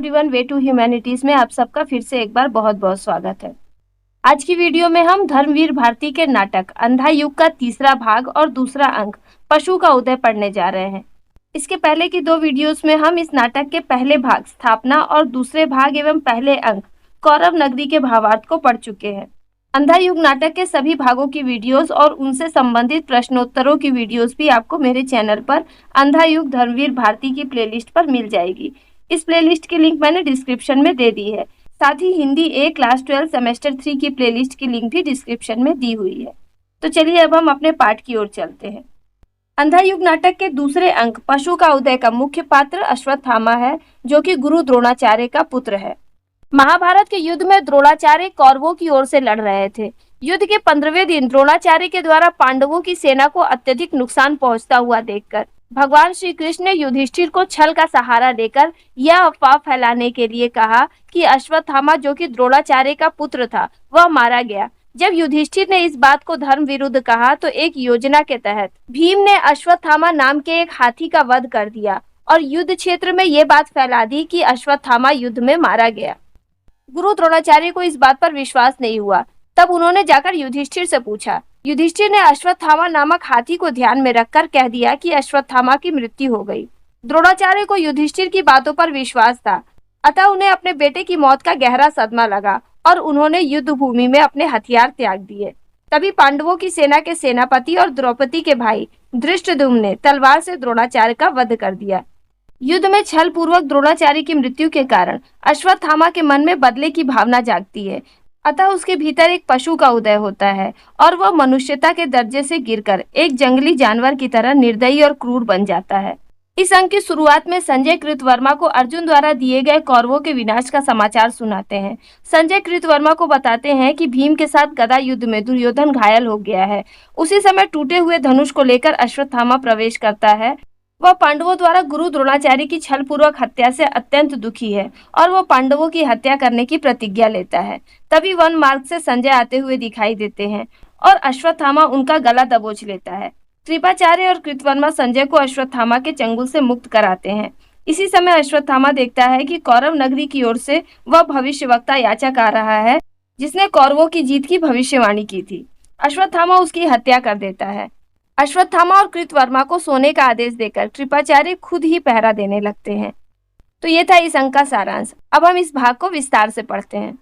Everyone, way to humanities में आप सबका फिर से एक बार बहुत बहुत स्वागत है। आज की वीडियो में हम धर्मवीर भारती के नाटक अंधा युग का तीसरा भाग और दूसरा अंक पशु का उदय पढ़ने जा रहे हैं। इसके पहले की दो वीडियोस में हम इस नाटक के पहले भाग स्थापना और दूसरे भाग एवं पहले अंक कौरव नगरी के भावार्थ को पढ़ चुके हैं। अंधा युग नाटक के सभी भागों की वीडियोस और उनसे संबंधित प्रश्नोत्तरों की वीडियोस भी आपको मेरे चैनल पर अंधा युग धर्मवीर भारती की प्लेलिस्ट पर मिल जाएगी। इस प्लेलिस्ट की लिंक मैंने डिस्क्रिप्शन में दे दी है। साथ ही हिंदी ए क्लास 12 सेमेस्टर 3 की प्लेलिस्ट की लिंक भी डिस्क्रिप्शन में दी हुई है। तो चलिए अब हम अपने पाठ की ओर चलते हैं। अंधा युग नाटक के दूसरे अंक पशु का उदय का मुख्य पात्र अश्वत्थामा है, जो कि गुरु द्रोणाचार्य का पुत्र है। महाभारत के युद्ध में द्रोणाचार्य कौरवों की ओर से लड़ रहे थे। युद्ध के 15वें दिन द्रोणाचार्य के द्वारा पांडवों की सेना को अत्यधिक नुकसान पहुंचता हुआ देखकर भगवान श्री कृष्ण ने युधिष्ठिर को छल का सहारा देकर यह अफवाह फैलाने के लिए कहा कि अश्वत्थामा, जो कि द्रोणाचार्य का पुत्र था, वह मारा गया। जब युधिष्ठिर ने इस बात को धर्म विरुद्ध कहा तो एक योजना के तहत भीम ने अश्वत्थामा नाम के एक हाथी का वध कर दिया और युद्ध क्षेत्र में ये बात फैला दी कि अश्वत्थामा युद्ध में मारा गया। गुरु द्रोणाचार्य को इस बात पर विश्वास नहीं हुआ। तब उन्होंने जाकर युधिष्ठिर से पूछा। युधिष्ठिर ने अश्वत्थामा नामक हाथी को ध्यान में रखकर कह दिया कि अश्वत्थामा की मृत्यु हो गई। द्रोणाचार्य को युधिष्ठिर की बातों पर विश्वास था, अतः उन्हें अपने बेटे की मौत का गहरा सदमा लगा और उन्होंने युद्ध भूमि में अपने हथियार त्याग दिए। तभी पांडवों की सेना के सेनापति और द्रौपदी के भाई धृष्टद्युम्न ने तलवार से द्रोणाचार्य का वध कर दिया। युद्ध में छल पूर्वक द्रोणाचार्य की मृत्यु के कारण अश्वत्थामा के मन में बदले की भावना जागती है, अतः उसके भीतर एक पशु का उदय होता है और वह मनुष्यता के दर्जे से गिरकर एक जंगली जानवर की तरह निर्दयी और क्रूर बन जाता है। इस अंक की शुरुआत में संजय कृतवर्मा को अर्जुन द्वारा दिए गए कौरवों के विनाश का समाचार सुनाते हैं। संजय कृतवर्मा को बताते हैं कि भीम के साथ गदा युद्ध में दुर्योधन घायल हो गया है। उसी समय टूटे हुए धनुष को लेकर अश्वत्थामा प्रवेश करता है। वह पांडवों द्वारा गुरु द्रोणाचार्य की छलपूर्वक हत्या से अत्यंत दुखी है और वह पांडवों की हत्या करने की प्रतिज्ञा लेता है। तभी वन मार्ग से संजय आते हुए दिखाई देते हैं और अश्वत्थामा उनका गला दबोच लेता है। कृपाचार्य और कृतवर्मा संजय को अश्वत्थामा के चंगुल से मुक्त कराते हैं। इसी समय अश्वत्थामा देखता है कि कौरव नगरी की ओर से वह भविष्यवक्ता याचक आ रहा है, जिसने कौरवों की जीत की भविष्यवाणी की थी। अश्वत्थामा उसकी हत्या कर देता है। अश्वत्थामा और कृतवर्मा को सोने का आदेश देकर कृपाचार्य खुद ही पहरा देने लगते हैं। तो ये था इस अंक का सारांश। अब हम इस भाग को विस्तार से पढ़ते हैं।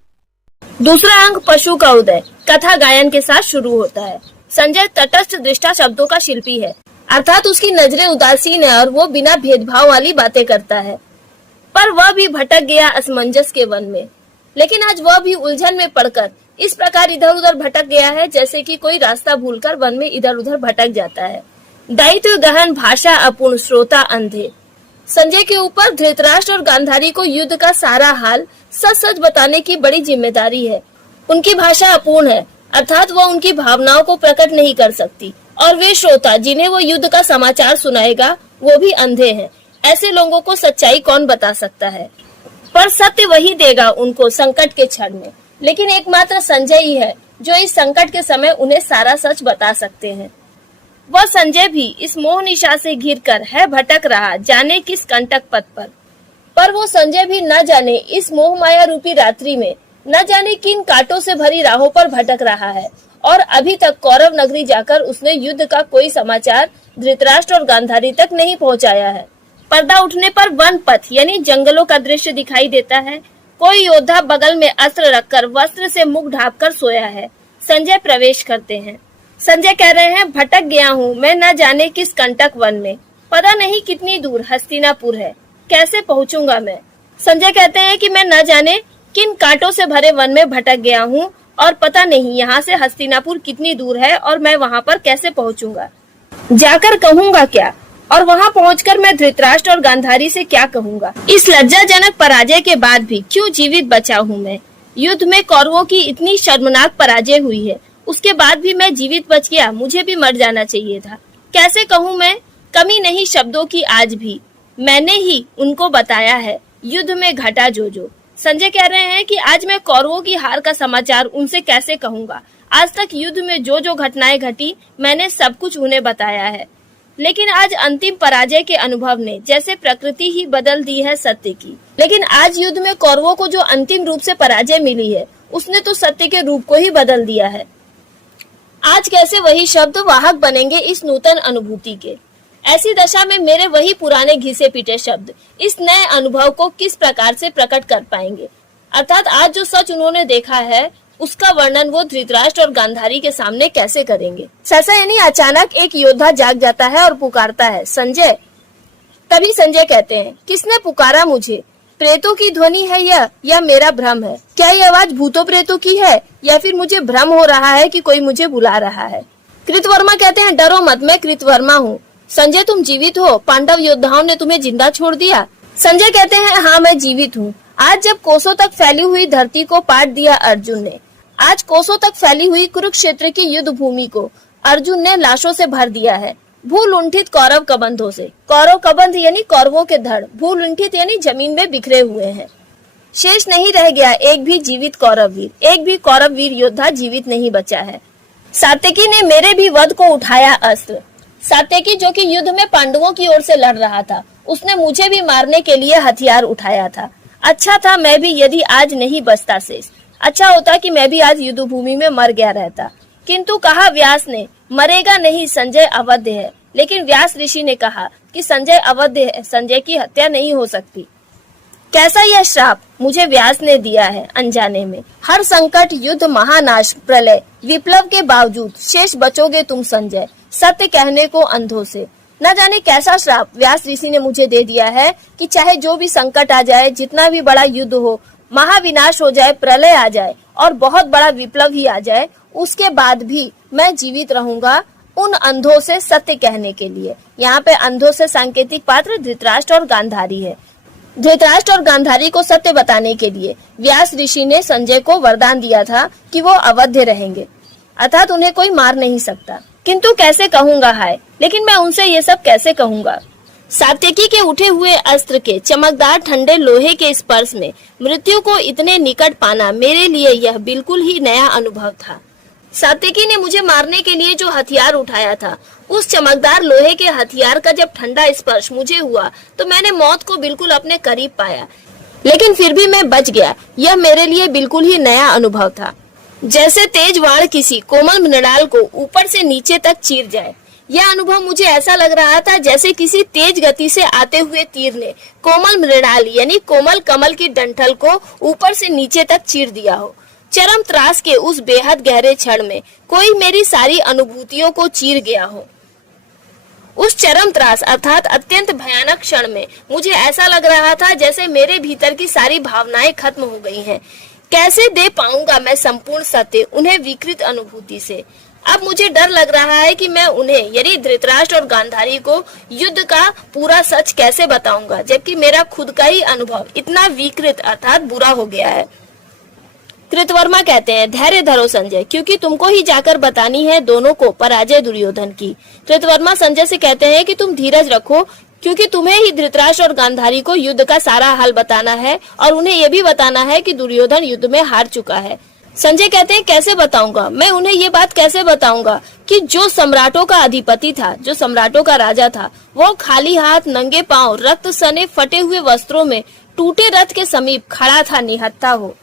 दूसरा अंक पशु का उदय कथा गायन के साथ शुरू होता है। संजय तटस्थ दृष्टा शब्दों का शिल्पी है, अर्थात उसकी नजरें उदासीन है और वो बिना भेदभाव वाली बातें करता है। पर वह भी भटक गया असमंजस के वन में, लेकिन आज वह भी उलझन में पड़कर इस प्रकार इधर उधर भटक गया है जैसे कि कोई रास्ता भूलकर वन में इधर उधर भटक जाता है। दायित्व गहन, भाषा अपूर्ण, श्रोता अंधे। संजय के ऊपर धृतराष्ट्र और गांधारी को युद्ध का सारा हाल सच सच बताने की बड़ी जिम्मेदारी है। उनकी भाषा अपूर्ण है, अर्थात वह उनकी भावनाओं को प्रकट नहीं कर सकती, और वे श्रोता जिन्हें वो युद्ध का समाचार सुनाएगा वो भी अंधे हैं। ऐसे लोगों को सच्चाई कौन बता सकता है, पर सत्य वही देगा उनको संकट के क्षण में। लेकिन एकमात्र संजय ही है जो इस संकट के समय उन्हें सारा सच बता सकते हैं। वह संजय भी इस मोह निशा से घिरकर है भटक रहा जाने किस कंटक पथ पर वो संजय भी न जाने इस मोह माया रूपी रात्रि में न जाने किन कांटों से भरी राहों पर भटक रहा है, और अभी तक कौरव नगरी जाकर उसने युद्ध का कोई समाचार धृतराष्ट्र और गांधारी तक नहीं पहुंचाया है। पर्दा उठने पर वन पथ यानी जंगलों का दृश्य दिखाई देता है। कोई योद्धा बगल में अस्त्र रखकर वस्त्र से मुख ढांपकर सोया है। संजय प्रवेश करते हैं। संजय कह रहे हैं, भटक गया हूँ मैं न जाने किस कंटक वन में, पता नहीं कितनी दूर हस्तिनापुर है, कैसे पहुँचूंगा मैं। संजय कहते हैं कि मैं न जाने किन कांटों से भरे वन में भटक गया हूँ और पता नहीं यहाँ से हस्तिनापुर कितनी दूर है और मैं वहाँ पर कैसे पहुँचूंगा, जाकर कहूँगा क्या, और वहां पहुंचकर मैं धृतराष्ट्र और गांधारी से क्या कहूंगा। इस लज्जाजनक पराजय के बाद भी क्यों जीवित बचा हूं मैं। युद्ध में कौरवों की इतनी शर्मनाक पराजय हुई है, उसके बाद भी मैं जीवित बच गया, मुझे भी मर जाना चाहिए था। कैसे कहूं मैं, कमी नहीं शब्दों की आज भी, मैंने ही उनको बताया है युद्ध में घटा जो। संजय कह रहे हैं कि आज मैं कौरवों की हार का समाचार उनसे कैसे कहूंगा। आज तक युद्ध में जो घटनाएं घटी मैंने सब कुछ उन्हें बताया है। लेकिन आज अंतिम पराजय के अनुभव ने जैसे प्रकृति ही बदल दी है सत्य की। लेकिन आज युद्ध में कौरवों को जो अंतिम रूप से पराजय मिली है, उसने तो सत्य के रूप को ही बदल दिया है। आज कैसे वही शब्द वाहक बनेंगे इस नूतन अनुभूति के। ऐसी दशा में मेरे वही पुराने घिसे पीटे शब्द इस नए अनुभव को किस प्रकार से प्रकट कर पाएंगे। अर्थात आज जो सच उन्होंने देखा है, उसका वर्णन वो धृतराष्ट्र और गांधारी के सामने कैसे करेंगे। सहसा यानी अचानक एक योद्धा जाग जाता है और पुकारता है, संजय। तभी संजय कहते हैं, किसने पुकारा मुझे? प्रेतों की ध्वनि है यह या मेरा भ्रम है? क्या यह आवाज भूतों प्रेतों की है या फिर मुझे भ्रम हो रहा है कि कोई मुझे बुला रहा है? कृतवर्मा कहते हैं, डरो मत, मैं कृतवर्मा हूँ। संजय, तुम जीवित हो? पांडव योद्धाओं ने तुम्हें जिंदा छोड़ दिया? संजय कहते हैं, हाँ मैं जीवित हूँ। आज जब कोसों तक फैली हुई धरती को पाट दिया अर्जुन ने, आज कोसों तक फैली हुई कुरुक्षेत्र की युद्ध भूमि को अर्जुन ने लाशों से भर दिया है, भूलुंठित कौरव कबंधों से। कौरव कबंध यानी कौरवों के धड़, भूलुंठित यानी जमीन में बिखरे हुए हैं। शेष नहीं रह गया एक भी जीवित कौरव वीर, एक भी कौरव वीर योद्धा जीवित नहीं बचा है। सात्यकी ने मेरे भी वध को उठाया अस्त्र। सात्यकी जो कि युद्ध में पांडवों की ओर से लड़ रहा था, उसने मुझे भी मारने के लिए हथियार उठाया था। अच्छा था मैं भी यदि आज नहीं बचता शेष। अच्छा होता कि मैं भी आज युद्ध भूमि में मर गया रहता। किंतु कहा व्यास ने, मरेगा नहीं, संजय अवध्य है। लेकिन व्यास ऋषि ने कहा कि संजय अवध्य है, संजय की हत्या नहीं हो सकती। कैसा यह श्राप मुझे व्यास ने दिया है अनजाने में। हर संकट, युद्ध, महानाश, प्रलय, विप्लव के बावजूद शेष बचोगे तुम संजय, सत्य कहने को अंधों से। न जाने कैसा श्राप व्यास ऋषि ने मुझे दे दिया है कि चाहे जो भी संकट आ जाए, जितना भी बड़ा युद्ध हो, महाविनाश हो जाए, प्रलय आ जाए और बहुत बड़ा विप्लव ही आ जाए, उसके बाद भी मैं जीवित रहूंगा उन अंधों से सत्य कहने के लिए। यहाँ पे अंधों से सांकेतिक पात्र धृतराष्ट्र और गांधारी है। धृतराष्ट्र और गांधारी को सत्य बताने के लिए व्यास ऋषि ने संजय को वरदान दिया था कि वो अवध्य रहेंगे, अर्थात उन्हें कोई मार नहीं सकता। किंतु कैसे कहूंगा हाय, लेकिन मैं उनसे ये सब कैसे कहूंगा। सात्यकी के उठे हुए अस्त्र के चमकदार ठंडे लोहे के स्पर्श में मृत्यु को इतने निकट पाना मेरे लिए यह बिल्कुल ही नया अनुभव था। सात्यकी ने मुझे मारने के लिए जो हथियार उठाया था, उस चमकदार लोहे के हथियार का जब ठंडा स्पर्श मुझे हुआ तो मैंने मौत को बिल्कुल अपने करीब पाया। लेकिन फिर भी मैं बच गया। यह मेरे लिए बिल्कुल ही नया अनुभव था। जैसे तेज वाण किसी कोमल मृणाल को ऊपर से नीचे तक चीर जाए, यह अनुभव मुझे ऐसा लग रहा था जैसे किसी तेज गति से आते हुए तीर ने कोमल मृणाल यानी कोमल कमल की डंठल को ऊपर से नीचे तक चीर दिया हो। चरम त्रास के उस बेहद गहरे क्षण में कोई मेरी सारी अनुभूतियों को चीर गया हो। उस चरम त्रास अर्थात अत्यंत भयानक क्षण में मुझे ऐसा लग रहा था जैसे मेरे भीतर की सारी भावनाएं खत्म हो गई हैं। कैसे दे पाऊंगा मैं संपूर्ण सत्य उन्हें विकृत अनुभूति से। अब मुझे डर लग रहा है कि मैं उन्हें यानी धृतराष्ट्र और गांधारी को युद्ध का पूरा सच कैसे बताऊंगा, जबकि मेरा खुद का ही अनुभव इतना विकृत अर्थात बुरा हो गया है। कृतवर्मा कहते हैं, धैर्य धरो संजय, क्योंकि तुमको ही जाकर बतानी है दोनों को पराजय दुर्योधन की। कृतवर्मा संजय से कहते हैं कि तुम धीरज रखो, क्योंकि तुम्हें ही धृतराष्ट्र और गांधारी को युद्ध का सारा हाल बताना है और उन्हें यह भी बताना है कि दुर्योधन युद्ध में हार चुका है। संजय कहते हैं, कैसे बताऊंगा मैं उन्हें ये बात, कैसे बताऊंगा कि जो सम्राटों का अधिपति था, जो सम्राटों का राजा था, वो खाली हाथ, नंगे पांव, रक्त सने फटे हुए वस्त्रों में टूटे रथ के समीप खड़ा था, निहत्था हो।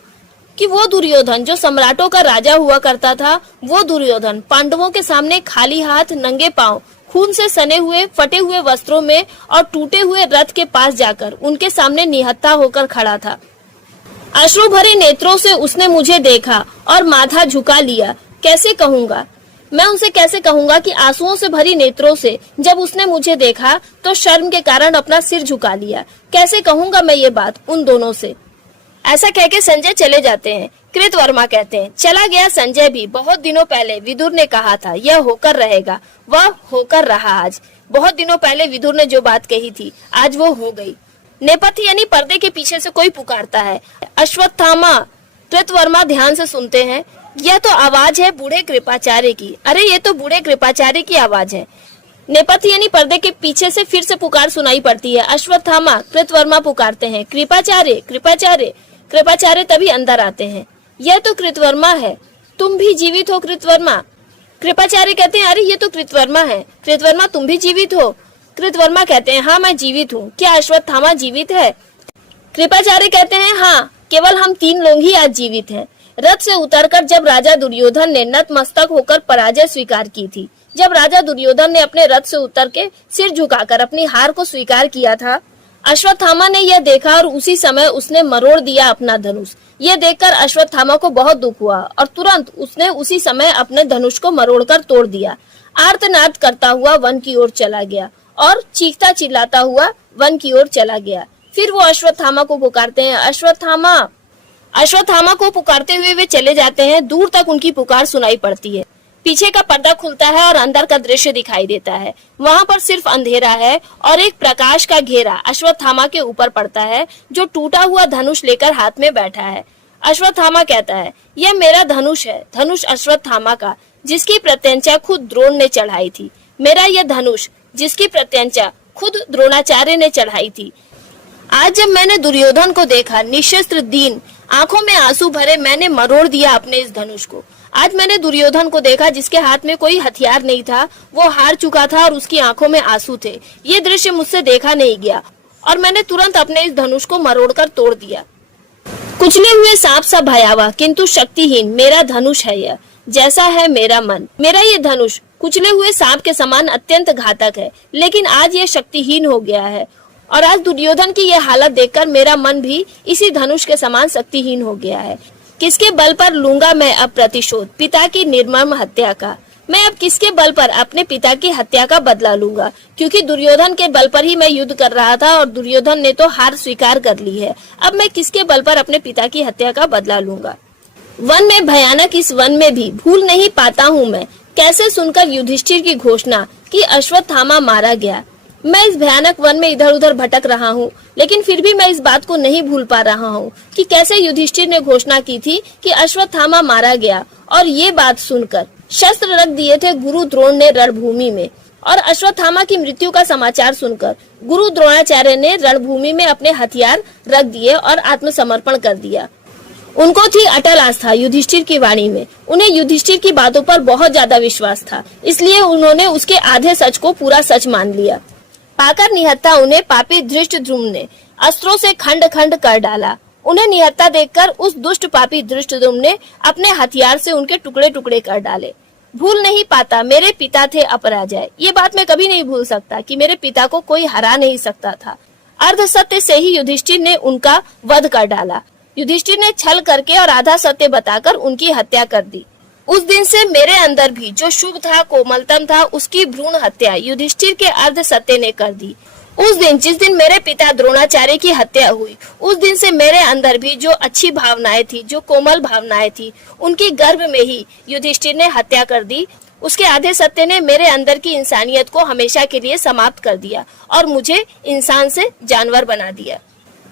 कि वो दुर्योधन जो सम्राटों का राजा हुआ करता था, वो दुर्योधन पांडवों के सामने खाली हाथ, नंगे पांव, खून से सने हुए फटे हुए वस्त्रों में और टूटे हुए रथ के पास जाकर उनके सामने निहत्था होकर खड़ा था। अश्रु भरे नेत्रों से उसने मुझे देखा और माथा झुका लिया। कैसे कहूंगा मैं उनसे, कैसे कहूंगा कि आंसुओं से भरी नेत्रों से जब उसने मुझे देखा तो शर्म के कारण अपना सिर झुका लिया। कैसे कहूंगा मैं ये बात उन दोनों से। ऐसा कहके संजय चले जाते हैं। कृतवर्मा कहते हैं, चला गया संजय भी। बहुत दिनों पहले विदुर ने कहा था यह होकर रहेगा, वह होकर रहा। आज बहुत दिनों पहले विदुर ने जो बात कही थी, आज वो हो गई। नेपथ्य यानी पर्दे के पीछे से कोई पुकारता है, अश्वत्थामा। कृतवर्मा ध्यान से सुनते हैं, यह तो आवाज है बूढ़े कृपाचार्य की। अरे ये तो बूढ़े कृपाचार्य की आवाज है। नेपथ्य यानी पर्दे के पीछे से फिर से पुकार सुनाई पड़ती है, अश्वत्थामा। कृतवर्मा पुकारते हैं, कृपाचार्य कृपाचार्य। कृपाचार्य तभी अंदर आते हैं। यह तो कृतवर्मा है, तुम भी जीवित हो कृतवर्मा। कृपाचार्य कहते हैं, अरे ये तो कृतवर्मा है। कृतवर्मा, तुम भी जीवित हो? कृतवर्मा कहते हैं, हाँ मैं जीवित हूँ। क्या अश्वत्थामा जीवित है? कृपाचार्य कहते हैं, हाँ, केवल हम 3 लोग ही आज जीवित हैं। रथ से उतरकर जब राजा दुर्योधन ने नतमस्तक होकर पराजय स्वीकार की थी, जब राजा दुर्योधन ने अपने रथ से उतर के सिर झुकाकर अपनी हार को स्वीकार किया था, अश्वत्थामा ने यह देखा और उसी समय उसने मरोड़ दिया अपना धनुष। यह देखकर अश्वत्थामा को बहुत दुख हुआ और तुरंत उसने उसी समय अपने धनुष को मरोड़कर तोड़ दिया। आर्तनाद करता हुआ वन की ओर चला गया और चीखता चिल्लाता हुआ वन की ओर चला गया। फिर वो अश्वत्थामा को पुकारते हैं, अश्वत्थामा। अश्वत्थामा को पुकारते हुए वे चले जाते हैं। दूर तक उनकी पुकार सुनाई पड़ती है। पीछे का पर्दा खुलता है और अंदर का दृश्य दिखाई देता है। वहां पर सिर्फ अंधेरा है और एक प्रकाश का घेरा अश्वत्थामा के ऊपर पड़ता है, जो टूटा हुआ धनुष लेकर हाथ में बैठा है। अश्वत्थामा कहता है, यह मेरा धनुष है, धनुष अश्वत्थामा का, जिसकी प्रत्यंचा खुद द्रोण ने चढ़ाई थी। मेरा यह धनुष, जिसकी प्रत्यंचा खुद द्रोणाचार्य ने चढ़ाई थी। आज जब मैंने दुर्योधन को देखा, निशस्त्र दीन, आंखों में आंसू भरे, मैंने मरोड़ दिया अपने इस धनुष को। आज मैंने दुर्योधन को देखा जिसके हाथ में कोई हथियार नहीं था, वो हार चुका था और उसकी आंखों में आंसू थे। ये दृश्य मुझसे देखा नहीं गया और मैंने तुरंत अपने इस धनुष को मरोड़कर तोड़ दिया। कुचले हुए सांप सा भयावह किंतु शक्तिहीन मेरा धनुष है यह, जैसा है मेरा मन। मेरा ये धनुष कुचले हुए सांप के समान अत्यंत घातक है, लेकिन आज ये शक्तिहीन हो गया है और आज दुर्योधन की यह हालत देखकर मेरा मन भी इसी धनुष के समान शक्तिहीन हो गया है। किसके बल पर लूंगा मैं अब प्रतिशोध पिता की निर्मम हत्या का? मैं अब किसके बल पर अपने पिता की हत्या का बदला लूंगा? क्योंकि दुर्योधन के बल पर ही मैं युद्ध कर रहा था और दुर्योधन ने तो हार स्वीकार कर ली है। अब मैं किसके बल पर अपने पिता की हत्या का बदला लूंगा? वन में भयानक इस वन में भी भूल नहीं पाता हूँ मैं, कैसे सुनकर युधिष्ठिर की घोषणा कि अश्वत्थामा मारा गया। मैं इस भयानक वन में इधर उधर भटक रहा हूँ, लेकिन फिर भी मैं इस बात को नहीं भूल पा रहा हूँ कि कैसे युधिष्ठिर ने घोषणा की थी कि अश्वत्थामा मारा गया। और ये बात सुनकर शस्त्र रख दिए थे गुरु द्रोण ने रणभूमि में, और अश्वत्थामा की मृत्यु का समाचार सुनकर गुरु द्रोणाचार्य ने रणभूमि में अपने हथियार रख दिए और आत्मसमर्पण कर दिया। उनको थी अटल आस्था युधिष्ठिर की वाणी में। उन्हें युधिष्ठिर की बातों पर बहुत ज्यादा विश्वास था, इसलिए उन्होंने उसके आधे सच को पूरा सच मान लिया। पाकर निहत्था उन्हें पापी धृष्टद्युम्न ने अस्त्रों से खंड खंड कर डाला। उन्हें निहत्था देखकर उस दुष्ट पापी धृष्टद्युम्न ने अपने हथियार से उनके टुकड़े टुकड़े कर डाले। भूल नहीं पाता मेरे पिता थे अपराजय। ये बात मैं कभी नहीं भूल सकता कि मेरे पिता को कोई हरा नहीं सकता था। अर्ध सत्य से ही युधिष्ठिर ने उनका वध कर डाला। युधिष्ठिर ने छल करके और आधा सत्य बताकर उनकी हत्या कर दी। उस दिन से मेरे अंदर भी जो शुभ था, कोमलतम था, उसकी भ्रूण हत्या युधिष्ठिर के अर्ध सत्य ने कर दी। उस दिन जिस दिन मेरे पिता द्रोणाचार्य की हत्या हुई, उस दिन से मेरे अंदर भी जो अच्छी भावनाएं थी, जो कोमल भावनाएं थी, उनकी गर्भ में ही युधिष्ठिर ने हत्या कर दी। उसके आधे सत्य ने मेरे अंदर की इंसानियत को हमेशा के लिए समाप्त कर दिया और मुझे इंसान से जानवर बना दिया।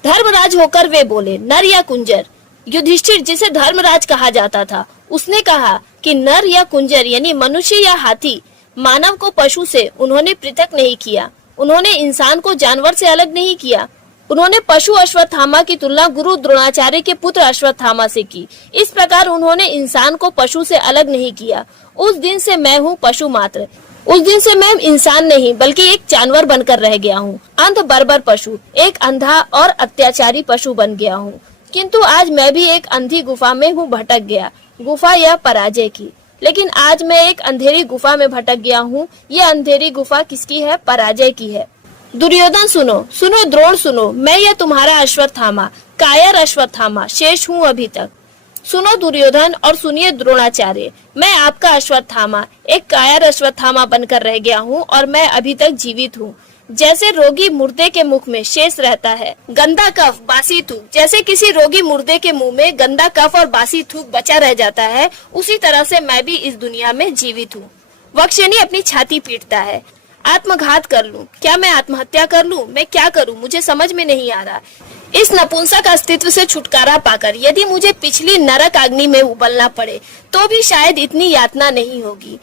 धर्मराज होकर वे बोले, नर या कुंजर? युधिष्ठिर, जिसे धर्मराज कहा जाता था, उसने कहा कि नर या कुंजर यानी मनुष्य या हाथी, मानव को पशु से उन्होंने पृथक नहीं किया। उन्होंने इंसान को जानवर से अलग नहीं किया। उन्होंने पशु अश्वत्थामा की तुलना गुरु द्रोणाचार्य के पुत्र अश्वत्थामा से की। इस प्रकार उन्होंने इंसान को पशु से अलग नहीं किया। उस दिन से मैं हूँ पशु मात्र। उस दिन से मैं इंसान नहीं बल्कि एक जानवर बनकर रह गया हूँ, अंध बर्बर पशु, एक अंधा और अत्याचारी पशु बन गया हूँ। किंतु आज मैं भी एक अंधी गुफा में हूँ भटक गया, गुफा यह पराजय की। लेकिन आज मैं एक अंधेरी गुफा में भटक गया हूँ। यह अंधेरी गुफा किसकी है? पराजय की है। दुर्योधन सुनो, सुनो द्रोण सुनो, मैं यह तुम्हारा अश्वत्थामा, कायर अश्वत्थामा शेष हूँ अभी तक। सुनो दुर्योधन और सुनिए द्रोणाचार्य, मैं आपका अश्वत्थामा, एक कायर अश्वत्थामा बनकर रह गया हूँ और मैं अभी तक जीवित हूँ। जैसे रोगी मुर्दे के मुख में शेष रहता है गंदा कफ, बासी थूक, जैसे किसी रोगी मुर्दे के मुंह में गंदा कफ और बासी थूक बचा रह जाता है, उसी तरह से मैं भी इस दुनिया में जीवित हूँ। वक्षिणी अपनी छाती पीटता है। आत्मघात कर लूं? क्या मैं आत्महत्या कर लूं? मैं क्या करूं? मुझे समझ में नहीं आ रहा। इस नपुंसक अस्तित्व से छुटकारा पाकर यदि मुझे पिछली नरक अग्नि में उबलना पड़े तो भी शायद इतनी यातना नहीं होगी।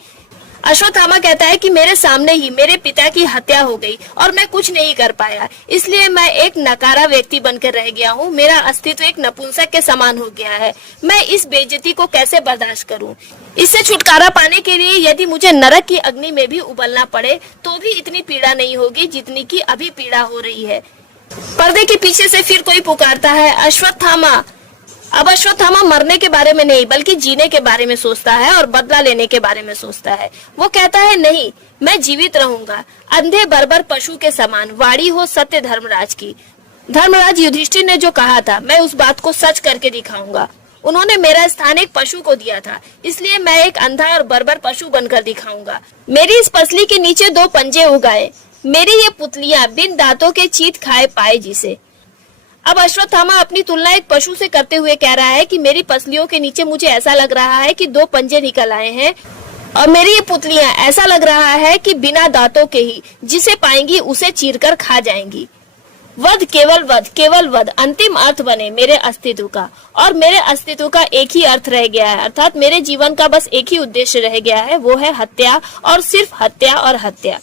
अश्वत्थामा कहता है कि मेरे सामने ही मेरे पिता की हत्या हो गई और मैं कुछ नहीं कर पाया, इसलिए मैं एक नकारा व्यक्ति बनकर रह गया हूँ। मेरा अस्तित्व एक नपुंसक के समान हो गया है। मैं इस बेइज्जती को कैसे बर्दाश्त करूँ? इससे छुटकारा पाने के लिए यदि मुझे नरक की अग्नि में भी उबलना पड़े तो भी इतनी पीड़ा नहीं होगी जितनी की अभी पीड़ा हो रही है। पर्दे के पीछे से फिर कोई पुकारता है, अश्वत्थामा। अब अश्वत्थामा मरने के बारे में नहीं बल्कि जीने के बारे में सोचता है और बदला लेने के बारे में सोचता है। वो कहता है, नहीं, मैं जीवित रहूंगा, अंधे बर्बर पशु के समान। वाणी हो सत्य धर्मराज की। धर्मराज युधिष्ठिर ने जो कहा था मैं उस बात को सच करके दिखाऊंगा। उन्होंने मेरा स्थान एक पशु को दिया था, इसलिए मैं एक अंधा और बर्बर पशु बनकर दिखाऊंगा। मेरी इस पसली के नीचे 2 पंजे उगाए, मेरी ये पुतलियां बिन दांतों के चीत खाए पाए जिसे। अब अश्वत्थामा अपनी तुलना एक पशु से करते हुए कह रहा है कि मेरी पसलियों के नीचे मुझे ऐसा लग रहा है कि 2 पंजे निकल आए हैं और मेरी ये पुतलियां ऐसा लग रहा है कि बिना दांतों के ही जिसे पाएंगी उसे चीरकर खा जाएंगी। वध, केवल वध अंतिम अर्थ बने मेरे अस्तित्व का, और मेरे अस्तित्व का एक ही अर्थ रह गया है, अर्थात मेरे जीवन का बस एक ही उद्देश्य रह गया है, वो है हत्या, और सिर्फ हत्या और हत्या।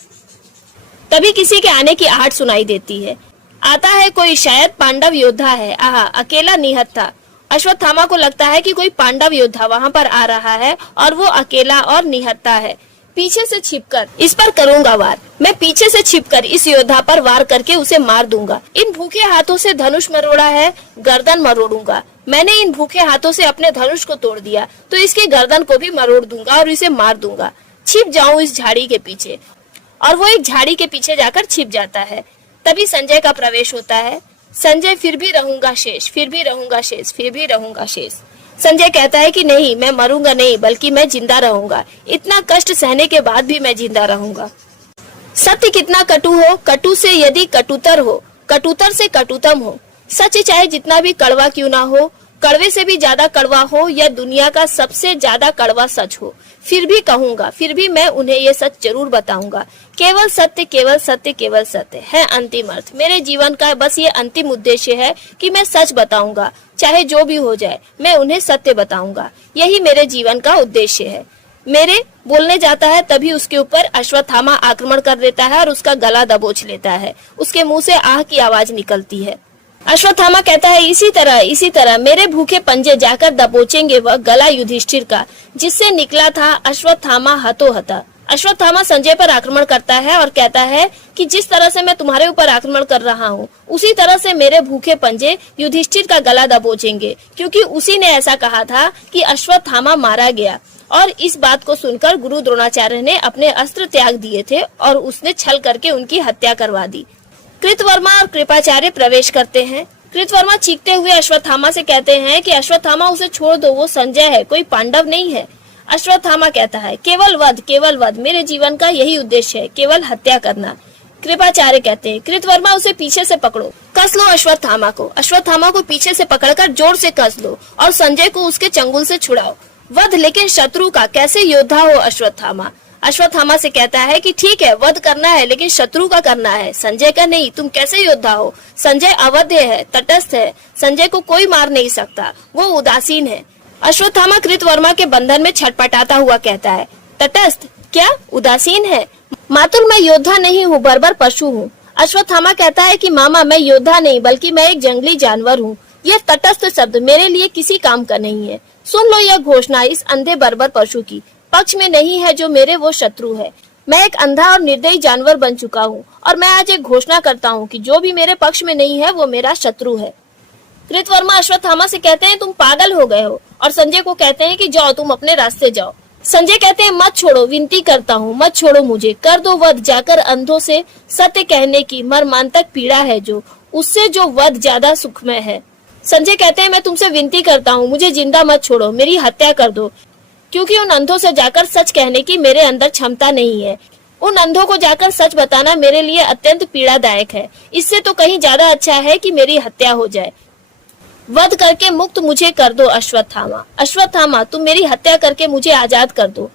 तभी किसी के आने की आहट सुनाई देती है। आता है कोई, शायद पांडव योद्धा है। आहा, अकेला निहत्था। अश्वत्थामा को लगता है कि कोई पांडव योद्धा वहां पर आ रहा है और वो अकेला और निहत्था है। पीछे से छिपकर इस पर करूंगा वार। मैं पीछे से छिपकर इस योद्धा पर वार करके उसे मार दूंगा। इन भूखे हाथों से धनुष मरोड़ा है, गर्दन मरोड़ूंगा। मैंने इन भूखे हाथों से अपने धनुष को तोड़ दिया तो इसकी गर्दन को भी मरोड़ दूंगा और इसे मार दूंगा। छिप जाऊं इस झाड़ी के पीछे। और वो एक झाड़ी के पीछे जाकर छिप जाता है। तभी संजय का प्रवेश होता है। संजय, फिर भी रहूंगा शेष, फिर भी रहूंगा शेष, फिर भी रहूंगा शेष। संजय कहता है कि नहीं, मैं मरूंगा नहीं बल्कि मैं जिंदा रहूंगा। इतना कष्ट सहने के बाद भी मैं जिंदा रहूंगा। सत्य कितना कटु हो, कटु से यदि कटुतर हो, कटुतर से कटुतम हो। सच चाहे जितना भी कड़वा क्यों ना हो, कड़वे से भी ज्यादा कड़वा हो, या दुनिया का सबसे ज्यादा कड़वा सच हो, फिर भी कहूंगा, फिर भी मैं उन्हें ये सच जरूर बताऊंगा। केवल सत्य, केवल सत्य, केवल सत्य है अंतिम अर्थ। मेरे जीवन का बस ये अंतिम उद्देश्य है कि मैं सच बताऊंगा, चाहे जो भी हो जाए, मैं उन्हें सत्य बताऊंगा। यही मेरे जीवन का उद्देश्य है। मेरे बोलने जाता है तभी उसके ऊपर अश्वत्थामा आक्रमण कर देता है और उसका गला दबोच लेता है। उसके मुंह से आह की आवाज निकलती है। अश्वत्थामा कहता है, इसी तरह मेरे भूखे पंजे जाकर दबोचेंगे वह गला युधिष्ठिर का, जिससे निकला था अश्वत्थामा हतोहता। अश्वत्थामा संजय पर आक्रमण करता है और कहता है कि जिस तरह से मैं तुम्हारे ऊपर आक्रमण कर रहा हूँ उसी तरह से मेरे भूखे पंजे युधिष्ठिर का गला दबोचेंगे, क्योंकि उसी ने ऐसा कहा था कि अश्वत्थामा मारा गया। और इस बात को सुनकर गुरु द्रोणाचार्य ने अपने अस्त्र त्याग दिए थे और उसने छल करके उनकी हत्या करवा दी। कृतवर्मा और कृपाचार्य प्रवेश करते हैं। कृतवर्मा चीखते हुए अश्वत्थामा से कहते हैं कि अश्वत्थामा, उसे छोड़ दो, वो संजय है, कोई पांडव नहीं है। अश्वत्थामा कहता है, केवल वध, मेरे जीवन का यही उद्देश्य है, केवल हत्या करना। कृपाचार्य कहते हैं, कृतवर्मा, उसे पीछे से पकड़ो, कस लो अश्वत्थामा को। अश्वत्थामा को पीछे से पकड़कर जोर से कस लो और संजय को उसके चंगुल से छुड़ाओ। वध, लेकिन शत्रु का, कैसे योद्धा हो अश्वत्थामा। अश्वत्थामा से कहता है कि ठीक है, वध करना है लेकिन शत्रु का करना है, संजय का नहीं। तुम कैसे योद्धा हो? संजय अवध्य है, तटस्थ है, संजय को कोई मार नहीं सकता, वो उदासीन है। अश्वत्थामा कृतवर्मा के बंधन में छटपटाता हुआ कहता है, तटस्थ क्या, उदासीन है? मातुल, मैं योद्धा नहीं हूँ, बर्बर पशु हूँ। अश्वत्थामा कहता है कि मामा, मैं योद्धा नहीं बल्कि मैं एक जंगली जानवर हूँ। यह तटस्थ शब्द मेरे लिए किसी काम का नहीं है। सुन लो यह घोषणा इस अंधे बर्बर पशु की, पक्ष में नहीं है जो मेरे वो शत्रु है। मैं एक अंधा और निर्दयी जानवर बन चुका हूँ और मैं आज एक घोषणा करता हूँ कि जो भी मेरे पक्ष में नहीं है वो मेरा शत्रु है। कृतवर्मा अश्वत्थामा से कहते हैं, तुम पागल हो गए हो, और संजय को कहते हैं कि जाओ, तुम अपने रास्ते जाओ। संजय कहते हैं, मत छोड़ो, विनती करता हूँ, मत छोड़ो मुझे, कर दो वध। जाकर अंधों से सत्य कहने की मर्मांतक पीड़ा है जो, उससे जो वध ज्यादा सुखमय है। संजय कहते हैं, मैं तुमसे विनती करता हूँ, मुझे जिंदा मत छोड़ो, मेरी हत्या कर दो, क्योंकि उन अंधों से जाकर सच कहने की मेरे अंदर क्षमता नहीं है। उन अंधों को जाकर सच बताना मेरे लिए अत्यंत पीड़ादायक है। इससे तो कहीं ज्यादा अच्छा है कि मेरी हत्या हो जाए। वध करके मुक्त मुझे कर दो अश्वत्थामा। अश्वत्थामा, तुम मेरी हत्या करके मुझे आजाद कर दो।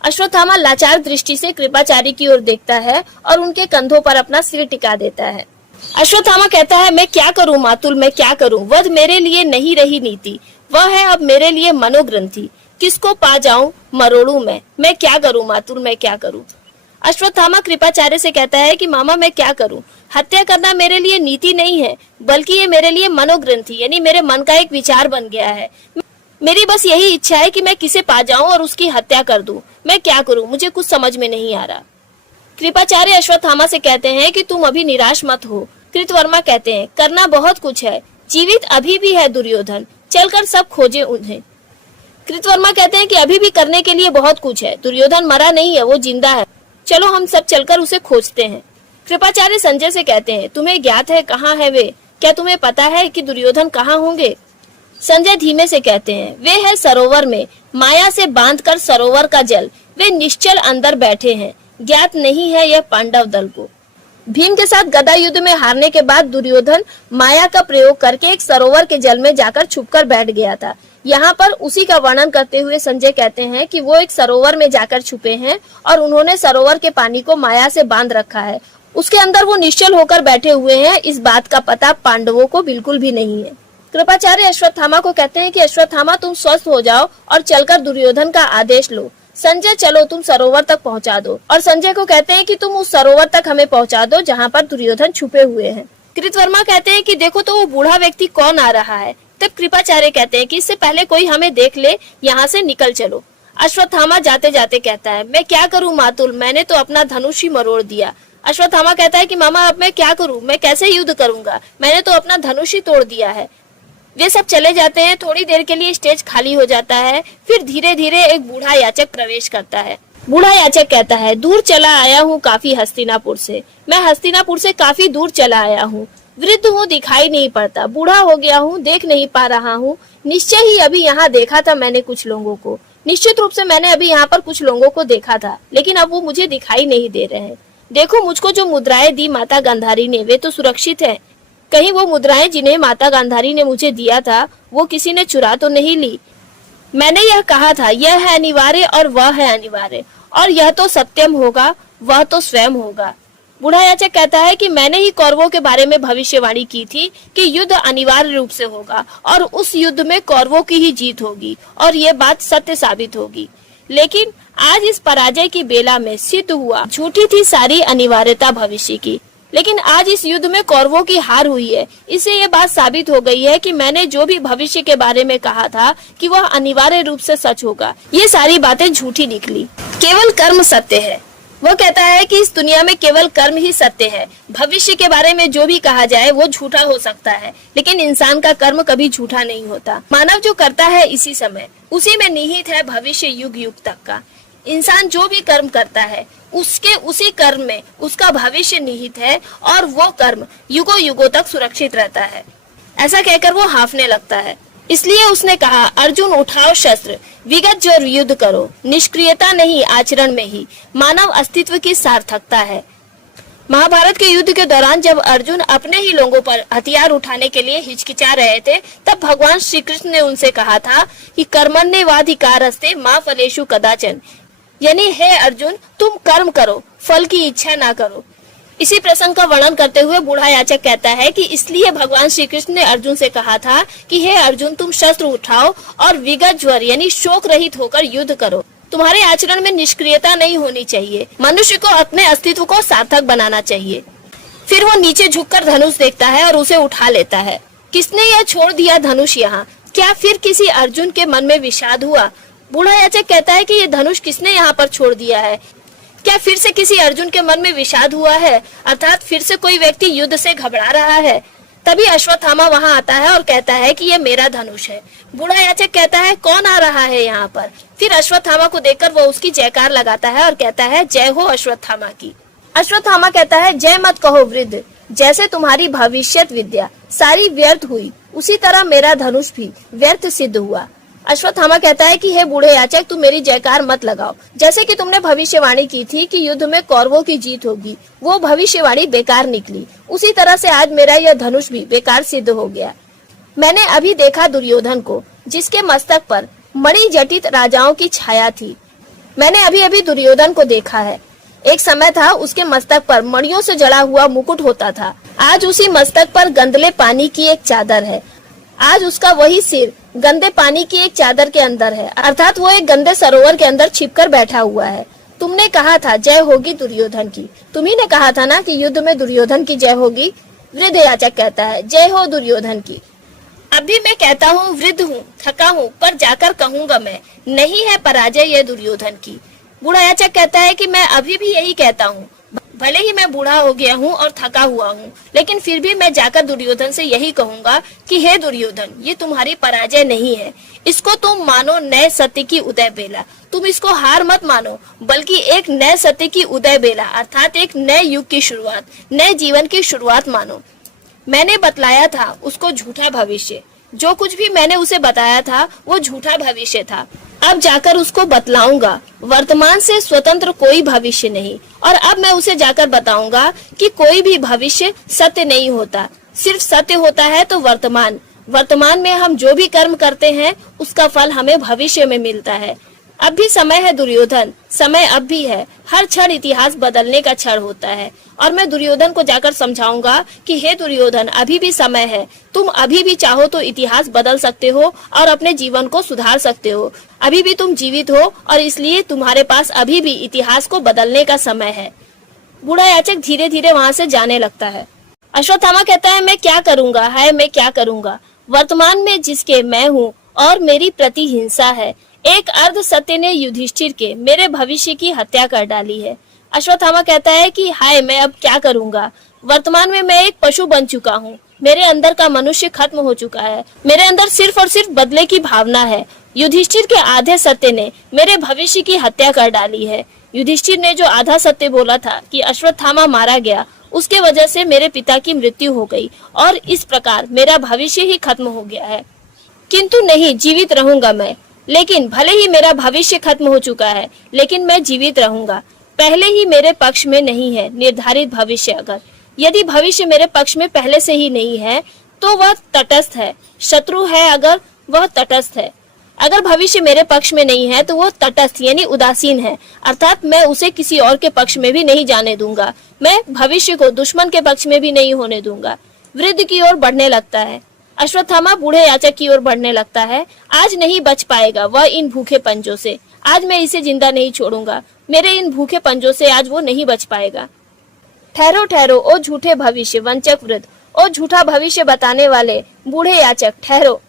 अश्वत्थामा लाचार दृष्टि से कृपाचार्य की ओर देखता है और उनके कंधों पर अपना सिर टिका देता है। अश्वत्थामा कहता है, मैं क्या करूं मातुल, मैं क्या करूं? वध मेरे लिए नहीं रही नीति, वह है अब मेरे लिए मनोग्रंथि। किसको पा जाऊं मरोड़ू मैं क्या करूं मातुल, मैं क्या करूं। अश्वत्थामा कृपाचार्य से कहता है कि मामा मैं क्या करूं, हत्या करना मेरे लिए नीति नहीं है, बल्कि ये मेरे लिए मनोग्रंथि यानी मेरे मन का एक विचार बन गया है। मेरी बस यही इच्छा है कि मैं किसे पा जाऊं और उसकी हत्या कर दूं। मैं क्या करूं, मुझे कुछ समझ में नहीं आ रहा। कृपाचार्य अश्वत्थामा से कहते हैं कि तुम अभी निराश मत हो। कृतवर्मा कहते हैं करना बहुत कुछ है, जीवित अभी भी है दुर्योधन, चलकर सब खोजे उन्हें। कृतवर्मा कहते हैं कि अभी भी करने के लिए बहुत कुछ है, दुर्योधन मरा नहीं है, वो जिंदा है, चलो हम सब चलकर उसे खोजते हैं। कृपाचार्य संजय से कहते हैं तुम्हें ज्ञात है कहाँ है वे, क्या तुम्हें पता है कि दुर्योधन कहाँ होंगे। संजय धीमे से कहते हैं वे है सरोवर में, माया से बांधकर सरोवर का जल, वे निश्चल अंदर बैठे हैं, ज्ञात नहीं है यह पांडव दल को। भीम के साथ गदा युद्ध में हारने के बाद दुर्योधन माया का प्रयोग करके एक सरोवर के जल में जाकर छुपकर बैठ गया था। यहाँ पर उसी का वर्णन करते हुए संजय कहते हैं कि वो एक सरोवर में जाकर छुपे हैं और उन्होंने सरोवर के पानी को माया से बांध रखा है, उसके अंदर वो निश्चल होकर बैठे हुए हैं। इस बात का पता पांडवों को बिल्कुल भी नहीं है। कृपाचार्य अश्वत्थामा को कहते हैं कि अश्वत्थामा तुम स्वस्थ हो जाओ और चलकर दुर्योधन का आदेश लो। संजय चलो तुम सरोवर तक पहुंचा दो, और संजय को कहते हैं कि तुम उस सरोवर तक हमें पहुंचा दो जहां पर दुर्योधन छुपे हुए हैं। कृतवर्मा कहते हैं कि देखो तो वो बूढ़ा व्यक्ति कौन आ रहा है। तब कृपाचार्य कहते हैं कि इससे पहले कोई हमें देख ले, यहाँ से निकल चलो। अश्वत्थामा जाते जाते कहता है मैं क्या करूँ मातुल, मैंने तो अपना धनुष ही मरोड़ दिया। अश्वत्थामा कहता है कि मामा अब मैं क्या करूँ, मैं कैसे युद्ध करूंगा, मैंने तो अपना धनुष ही तोड़ दिया है। वे सब चले जाते हैं, थोड़ी देर के लिए स्टेज खाली हो जाता है, फिर धीरे धीरे एक बूढ़ा याचक प्रवेश करता है। बूढ़ा याचक कहता है दूर चला आया हूँ काफी हस्तिनापुर से, मैं हस्तिनापुर से काफी दूर चला आया हूँ, वृद्ध हूँ दिखाई नहीं पड़ता, बूढ़ा हो गया हूँ देख नहीं पा रहा हूँ, निश्चय ही अभी यहाँ देखा था मैंने कुछ लोगों को, निश्चित रूप से मैंने अभी यहाँ पर कुछ लोगों को देखा था, लेकिन अब वो मुझे दिखाई नहीं दे रहे हैं। देखो मुझको जो मुद्राएं दी माता गांधारी ने वे तो सुरक्षित है, कहीं वो मुद्राएं जिन्हें माता गांधारी ने मुझे दिया था वो किसी ने चुरा तो नहीं ली। मैंने यह कहा था यह है अनिवार्य और वह है अनिवार्य, और यह तो सत्यम होगा, वह तो स्वयं होगा। बूढ़ा याचक कहता है कि मैंने ही कौरवों के बारे में भविष्यवाणी की थी कि युद्ध अनिवार्य रूप से होगा और उस युद्ध में कौरवों की ही जीत होगी और ये बात सत्य साबित होगी, लेकिन आज इस पराजय की बेला में सिद्ध हुआ झूठी थी सारी अनिवार्यता भविष्य की। लेकिन आज इस युद्ध में कौरवों की हार हुई है, इससे ये बात साबित हो गई है कि मैंने जो भी भविष्य के बारे में कहा था कि वह अनिवार्य रूप से सच होगा, ये सारी बातें झूठी निकली। केवल कर्म सत्य है। वो कहता है कि इस दुनिया में केवल कर्म ही सत्य है, भविष्य के बारे में जो भी कहा जाए वो झूठा हो सकता है, लेकिन इंसान का कर्म कभी झूठा नहीं होता। मानव जो करता है इसी समय उसी में निहित है भविष्य युग युग तक का। इंसान जो भी कर्म करता है उसके उसी कर्म में उसका भविष्य निहित है और वो कर्म युगों युगों तक सुरक्षित रहता है। ऐसा कहकर वो हाँफने लगता है। इसलिए उसने कहा अर्जुन उठाओ शस्त्र, विगत जो युद्ध करो, निष्क्रियता नहीं आचरण में ही मानव अस्तित्व की सार्थकता है। महाभारत के युद्ध के दौरान जब अर्जुन अपने ही लोगों पर हथियार उठाने के लिए हिचकिचा रहे थे, तब भगवान श्री कृष्ण ने उनसे कहा था कि कर्मण्येवाधिकारस्ते मा फलेषु कदाचन, यानी हे अर्जुन तुम कर्म करो, फल की इच्छा ना करो। इसी प्रसंग का वर्णन करते हुए बूढ़ा याचक कहता है कि इसलिए भगवान श्री कृष्ण ने अर्जुन से कहा था कि हे अर्जुन तुम शस्त्र उठाओ और विगत ज्वर यानी शोक रहित होकर युद्ध करो। तुम्हारे आचरण में निष्क्रियता नहीं होनी चाहिए, मनुष्य को अपने अस्तित्व को सार्थक बनाना चाहिए। फिर वो नीचे झुककर धनुष देखता है और उसे उठा लेता है। किसने यह छोड़ दिया धनुष यहाँ? क्या फिर किसी अर्जुन के मन में विषाद हुआ? बूढ़ा याचक कहता है कि ये धनुष किसने यहाँ पर छोड़ दिया है? क्या फिर से किसी अर्जुन के मन में विषाद हुआ है, अर्थात फिर से कोई व्यक्ति युद्ध से घबरा रहा है? तभी अश्वत्थामा वहाँ आता है और कहता है कि ये मेरा धनुष है। बूढ़ा याचक कहता है कौन आ रहा है यहाँ पर? फिर अश्वत्थामा को देखकर वो उसकी जयकार लगाता है और कहता है जय हो अश्वत्थामा की। अश्वत्थामा कहता है जय मत कहो वृद्ध, जैसे तुम्हारी भविष्यत विद्या सारी व्यर्थ हुई उसी तरह मेरा धनुष भी व्यर्थ सिद्ध हुआ। अश्वत्थामा कहता है कि हे बूढ़े याचक तुम मेरी जयकार मत लगाओ, जैसे कि तुमने भविष्यवाणी की थी कि युद्ध में कौरवों की जीत होगी, वो भविष्यवाणी बेकार निकली, उसी तरह से आज मेरा यह धनुष भी बेकार सिद्ध हो गया। मैंने अभी देखा दुर्योधन को जिसके मस्तक पर मणि जटित राजाओं की छाया थी। मैंने अभी अभी दुर्योधन को देखा है। एक समय था उसके मस्तक पर मणियों से जड़ा हुआ मुकुट होता था, आज उसी मस्तक पर गंदले पानी की एक चादर है। आज उसका वही सिर गंदे पानी की एक चादर के अंदर है, अर्थात वो एक गंदे सरोवर के अंदर छिपकर बैठा हुआ है। तुमने कहा था जय होगी दुर्योधन की, तुम्ही ने कहा था ना कि युद्ध में दुर्योधन की जय होगी। वृद्ध याचक कहता है जय हो दुर्योधन की। अभी मैं कहता हूँ वृद्ध हूँ, थका हूँ, पर जाकर कहूंगा मैं, नहीं है पराजय ये दुर्योधन की। बूढ़ा याचक कहता है कि मैं अभी भी यही कहता हूँ, भले ही मैं बूढ़ा हो गया हूँ और थका हुआ हूँ, लेकिन फिर भी मैं जाकर दुर्योधन से यही कहूंगा कि हे दुर्योधन, ये तुम्हारी पराजय नहीं है, इसको तुम मानो नए सत्य की उदय बेला। तुम इसको हार मत मानो, बल्कि एक नए सत्य की उदय बेला अर्थात एक नए युग की शुरुआत, नए जीवन की शुरुआत मानो। मैंने बतलाया था उसको झूठा भविष्य, जो कुछ भी मैंने उसे बताया था वो झूठा भविष्य था। अब जाकर उसको बतलाऊंगा वर्तमान से स्वतंत्र कोई भविष्य नहीं, और अब मैं उसे जाकर बताऊंगा कि कोई भी भविष्य सत्य नहीं होता, सिर्फ सत्य होता है तो वर्तमान। वर्तमान में हम जो भी कर्म करते हैं उसका फल हमें भविष्य में मिलता है। अब भी समय है दुर्योधन, समय अब भी है, हर क्षण इतिहास बदलने का क्षण होता है। और मैं दुर्योधन को जाकर समझाऊंगा कि हे दुर्योधन, अभी भी समय है, तुम अभी भी चाहो तो इतिहास बदल सकते हो और अपने जीवन को सुधार सकते हो। अभी भी तुम जीवित हो और इसलिए तुम्हारे पास अभी भी इतिहास को बदलने का समय है। बूढ़ा याचक धीरे धीरे वहाँ से जाने लगता है। अश्वत्थामा कहता है मैं क्या करूंगा, हाय मैं क्या करूंगा, वर्तमान में जिसके मैं हूँ और मेरी प्रति हिंसा है। एक अर्ध सत्य ने युधिष्ठिर के मेरे भविष्य की हत्या कर डाली है। अश्वत्थामा कहता है कि हाय मैं अब क्या करूंगा, वर्तमान में मैं एक पशु बन चुका हूँ, मेरे अंदर का मनुष्य खत्म हो चुका है, मेरे अंदर सिर्फ और सिर्फ बदले की भावना है। युधिष्ठिर के आधे सत्य ने मेरे भविष्य की हत्या कर डाली है। युधिष्ठिर ने जो आधा सत्य बोला था कि अश्वत्थामा मारा गया, उसके वजह से मेरे पिता की मृत्यु हो गई और इस प्रकार मेरा भविष्य ही खत्म हो गया है। किंतु नहीं, जीवित रहूंगा मैं, लेकिन भले ही मेरा भविष्य खत्म हो चुका है, लेकिन मैं जीवित रहूंगा। पहले ही मेरे पक्ष में नहीं है निर्धारित भविष्य। अगर यदि भविष्य मेरे पक्ष में पहले से ही नहीं है तो वह तटस्थ है, शत्रु है अगर वह तटस्थ है। अगर भविष्य मेरे पक्ष में नहीं है तो वो तटस्थ यानी उदासीन है, अर्थात मैं उसे किसी और के पक्ष में भी नहीं जाने दूंगा, मैं भविष्य को दुश्मन के पक्ष में भी नहीं होने दूंगा। वृद्ध की ओर बढ़ने लगता है। अश्वत्थामा बूढ़े याचक की ओर बढ़ने लगता है। आज नहीं बच पाएगा वह इन भूखे पंजों से, आज मैं इसे जिंदा नहीं छोड़ूंगा, मेरे इन भूखे पंजों से आज वो नहीं बच पाएगा। ठहरो ठहरो ओ झूठे भविष्य वंचक वृद्ध, ओ झूठा भविष्य बताने वाले बूढ़े याचक, ठहरो।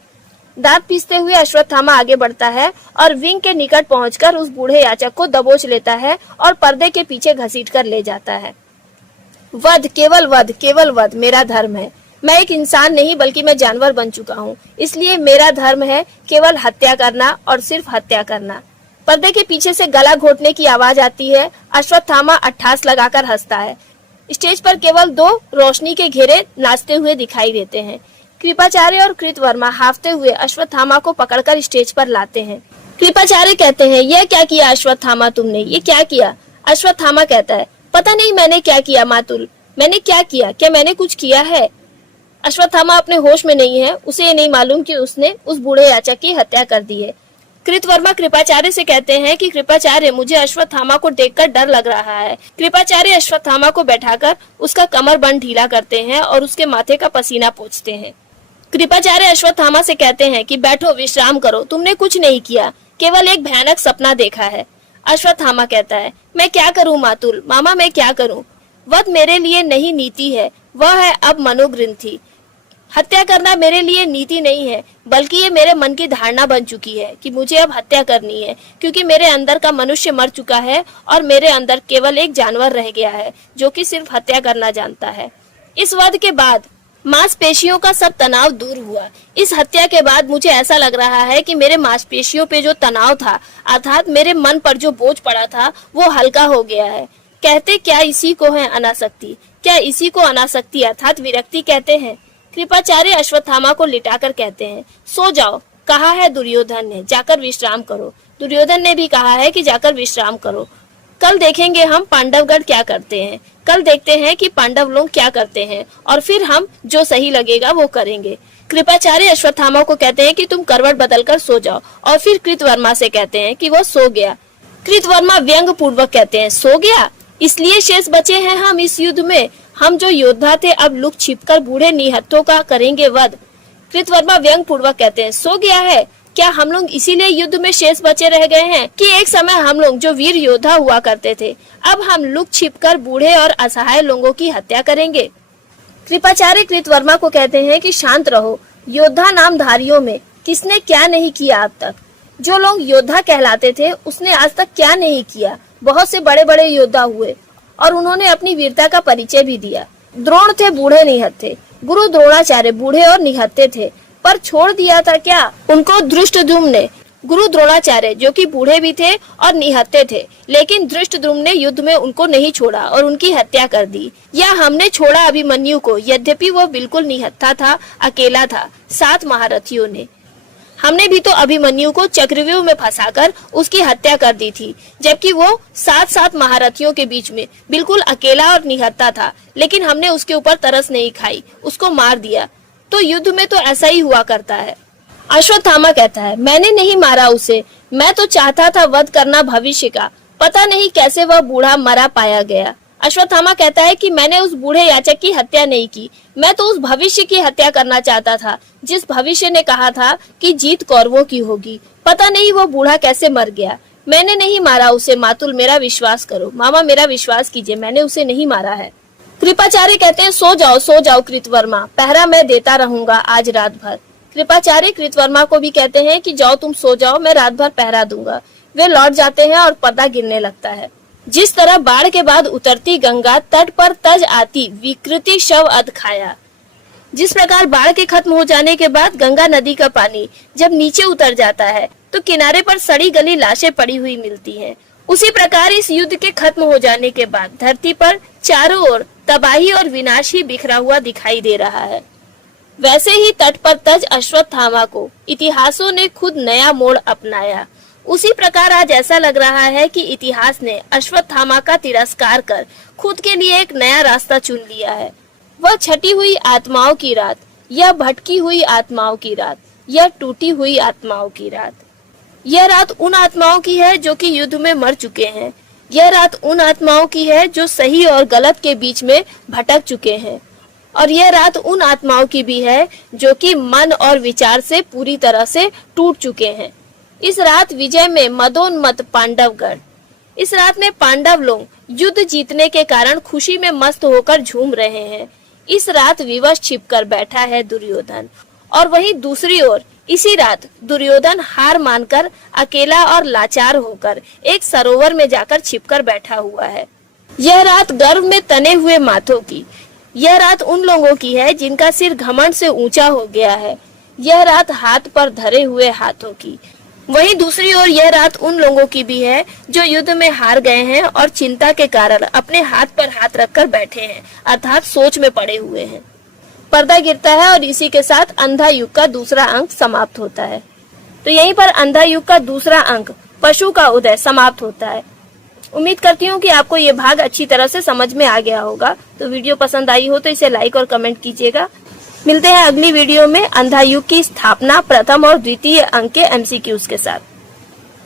दांत पीसते हुए अश्वत्थामा आगे बढ़ता है और विंग के निकट पहुंचकर उस बूढ़े याचक को दबोच लेता है और पर्दे के पीछे घसीटकर ले जाता है। वध, केवल वध मेरा धर्म है। मैं एक इंसान नहीं बल्कि मैं जानवर बन चुका हूँ, इसलिए मेरा धर्म है केवल हत्या करना और सिर्फ हत्या करना। पर्दे के पीछे से गला घोटने की आवाज आती है। अश्वत्थामा अट्ठास लगाकर हंसता है। स्टेज पर केवल दो रोशनी के घेरे नाचते हुए दिखाई देते हैं। कृपाचार्य और कृतवर्मा हाफते हुए अश्वत्थामा को पकड़कर स्टेज पर लाते हैं। कृपाचार्य कहते हैं यह क्या किया अश्वत्थामा, तुमने ये क्या किया? अश्वत्थामा कहता है पता नहीं मैंने क्या किया मातुल, मैंने क्या किया, क्या मैंने कुछ किया है? अश्वत्थामा अपने होश में नहीं है, उसे ये नहीं मालूम कि उसने उस बूढ़े याचक की हत्या कर दी है। कृतवर्मा कृपाचार्य से कहते हैं कि कृपाचार्य मुझे अश्वत्थामा को देखकर डर लग रहा है। कृपाचार्य अश्वत्थामा को बैठाकर उसका कमर बंध ढीला करते हैं और उसके माथे का पसीना पोंछते हैं। कृपाचार्य अश्वत्थामा से कहते हैं कि बैठो विश्राम करो, तुमने कुछ नहीं किया, केवल एक भयानक सपना देखा है। अश्वत्थामा कहता है मैं क्या करूं मातुल, मामा मैं क्या करूं? वध मेरे लिए नहीं नीति है, वह है अब मनोग्रंथि। हत्या करना मेरे लिए नीति नहीं है, बल्कि ये मेरे मन की धारणा बन चुकी है कि मुझे अब हत्या करनी है, क्योंकि मेरे अंदर का मनुष्य मर चुका है और मेरे अंदर केवल एक जानवर रह गया है जो कि सिर्फ हत्या करना जानता है। इस वध के बाद मांसपेशियों का सब तनाव दूर हुआ। इस हत्या के बाद मुझे ऐसा लग रहा है कि मेरे मांसपेशियों पे जो तनाव था, अर्थात मेरे मन पर जो बोझ पड़ा था, वो हल्का हो गया है। कहते क्या इसी को है अनासक्ति, क्या इसी को अनासक्ति अर्थात विरक्ति कहते हैं? कृपाचार्य अश्वत्थामा को लिटाकर कहते हैं सो जाओ, कहा है दुर्योधन ने जाकर विश्राम करो। दुर्योधन ने भी कहा है कि जाकर विश्राम करो। कल देखेंगे हम पांडवगढ़ क्या करते हैं, कल देखते हैं कि पांडव लोग क्या करते हैं और फिर हम जो सही लगेगा वो करेंगे। कृपाचार्य अश्वत्थामा को कहते हैं कि तुम करवट बदलकर सो जाओ और फिर कृतवर्मा से कहते हैं कि वो सो गया। कृतवर्मा व्यंग पूर्वक कहते हैं सो गया, इसलिए शेष बचे हैं हम इस युद्ध में। हम जो योद्धा थे अब लुक छिपकर बूढ़े निहत्थों का करेंगे वध। कृतवर्मा व्यंग पूर्वक कहते हैं, सो गया है क्या? हम लोग इसीलिए युद्ध में शेष बचे रह गए हैं कि एक समय हम लोग जो वीर योद्धा हुआ करते थे, अब हम लुक छिपकर बूढ़े और असहाय लोगों की हत्या करेंगे। कृपाचार्य कृतवर्मा को कहते हैं कि शांत रहो, योद्धा नामधारियों में किसने क्या नहीं किया अब तक। जो लोग योद्धा कहलाते थे उसने आज तक क्या नहीं किया। बहुत से बड़े बड़े योद्धा हुए और उन्होंने अपनी वीरता का परिचय भी दिया। द्रोण थे बूढ़े निहत्थे, गुरु द्रोणाचार्य बूढ़े और निहत्थे थे, पर छोड़ दिया था क्या उनको धृष्टद्युम्न ने। गुरु द्रोणाचार्य जो कि बूढ़े भी थे और निहत्थे थे, लेकिन धृष्टद्युम्न ने युद्ध में उनको नहीं छोड़ा और उनकी हत्या कर दी। या हमने छोड़ा अभिमन्यु को, यद्यपि वो बिल्कुल निहत्था था, अकेला था, 7 महारथियों ने। हमने भी तो अभिमन्यु को चक्रव्यूह में फंसाकर उसकी हत्या कर दी थी, जबकि वो 7 महारथियों के बीच में बिल्कुल अकेला और निहत्था था, लेकिन हमने उसके ऊपर तरस नहीं खाई, उसको मार दिया। तो युद्ध में तो ऐसा ही हुआ करता है। अश्वत्थामा कहता है, मैंने नहीं मारा उसे, मैं तो चाहता था वध करना भविष्य का, पता नहीं कैसे वह बूढ़ा मरा पाया गया। अश्वत्थामा कहता है कि मैंने उस बूढ़े याचक की हत्या नहीं की, मैं तो उस भविष्य की हत्या करना चाहता था, जिस भविष्य ने कहा था कि जीत कौरवों की होगी। पता नहीं वो बूढ़ा कैसे मर गया। मैंने नहीं मारा उसे, मातुल मेरा विश्वास करो, मामा मेरा विश्वास कीजिए, मैंने उसे नहीं मारा है। कृपाचार्य कहते हैं, सो जाओ कृतवर्मा, पहरा मैं देता रहूंगा आज रात भर। कृपाचार्य कृतवर्मा को भी कहते हैं कि जाओ तुम सो जाओ, मैं रात भर पहरा दूंगा। वे लौट जाते हैं और पर्दा गिरने लगता है। जिस तरह बाढ़ के बाद उतरती गंगा तट पर तज आती, विकृति शव अध खाया। जिस प्रकार बाढ़ के खत्म हो जाने के बाद गंगा नदी का पानी जब नीचे उतर जाता है तो किनारे पर सड़ी गली लाशें पड़ी हुई मिलती हैं, उसी प्रकार इस युद्ध के खत्म हो जाने के बाद धरती पर चारों ओर तबाही और विनाश ही बिखरा हुआ दिखाई दे रहा है। वैसे ही तट पर तज अश्वत्थामा को इतिहासों ने खुद नया मोड़ अपनाया। उसी प्रकार आज ऐसा लग रहा है कि इतिहास ने अश्वत्थामा का तिरस्कार कर खुद के लिए एक नया रास्ता चुन लिया है। वह छटी हुई आत्माओं की रात, यह भटकी हुई आत्माओं की रात, यह टूटी हुई आत्माओं की रात। यह रात उन आत्माओं की है जो कि युद्ध में मर चुके हैं। यह रात उन आत्माओं की है जो सही और गलत के बीच में भटक चुके हैं। और यह रात उन आत्माओं की भी है जो कि मन और विचार से पूरी तरह से टूट चुके हैं। इस रात विजय में मदोन्मत्त पांडवगण, इस रात में पांडव लोग युद्ध जीतने के कारण खुशी में मस्त होकर झूम रहे हैं। इस रात विवश छिपकर बैठा है दुर्योधन, और वहीं दूसरी ओर इसी रात दुर्योधन हार मानकर अकेला और लाचार होकर एक सरोवर में जाकर छिपकर बैठा हुआ है। यह रात गर्व में तने हुए माथों की, यह रात उन लोगों की है जिनका सिर घमंड से ऊंचा हो गया है। यह रात हाथ पर धरे हुए हाथों की। वहीं दूसरी ओर यह रात उन लोगों की भी है जो युद्ध में हार गए हैं और चिंता के कारण अपने हाथ पर हाथ रखकर बैठे हैं, अर्थात सोच में पड़े हुए हैं। पर्दा गिरता है और इसी के साथ अंधा युग का दूसरा अंक समाप्त होता है। तो यहीं पर अंधा युग का दूसरा अंक पशु का उदय समाप्त होता है। उम्मीद करती हूँ कि आपको ये भाग अच्छी तरह से समझ में आ गया होगा। तो वीडियो पसंद आई हो तो इसे लाइक और कमेंट कीजिएगा। मिलते हैं अगली वीडियो में अंधा युग की स्थापना प्रथम और द्वितीय अंक के MCQs के साथ।